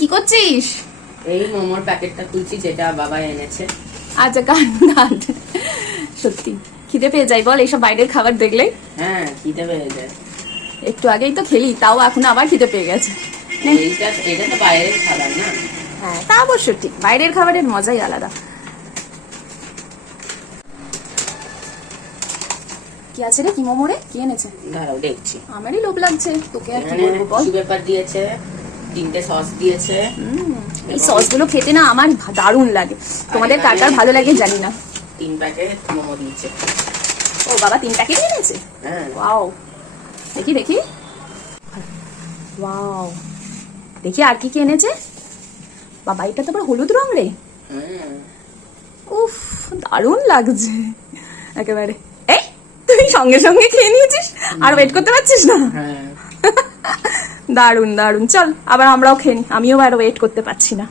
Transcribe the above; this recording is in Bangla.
কি করছিস? এই মোমোর প্যাকেটটা তুলছি, যেটা বাবা এনেছে। আচ্ছা, কাট। সত্যি খিদে পেয়ে যাই বল এইসব বাইরের খাবার দেখলেই। হ্যাঁ, খিদে পেয়ে যায়। একটু আগেই তো খেলি, তাও এখন আবার খিদে পেয়ে গেছে। এটা তো বাইরের খাবার না। হ্যাঁ, তা অবশ্য ঠিক, বাইরের খাবারের মজাই আলাদা। কি আছে রে? কি মোমো রে? কি এনেছে? দাঁড়াও দেখছি। আমারই লোভ লাগছে, তোকে আর কি বলবো বল। টিস্যু পেপার দিয়েছে, 3টে সস দিয়েছে। এই সস গুলো খেতে না আমার দারুণ লাগে, তোমাদের কার কার ভালো লাগে জানি না। 3 প্যাকেট মোমো দিয়েছে। ও বাবা, 3 প্যাকেট এনেছে। হ্যাঁ, ওয়াও, দেখি ওয়াও, দেখি আর কি কি এনেছে। বাবা, এটা তো আবার হলুদ রং রে। উফ, দারুণ লাগছে একেবারে। এই তুই সঙ্গে সঙ্গে খেয়ে নিয়েছিস, আর ওয়েট করতে পারছিস না? দারুণ দারুণ, চল আবার আমরাও খেয়ে নি, আমিও আর ওয়েট করতে পারছি না।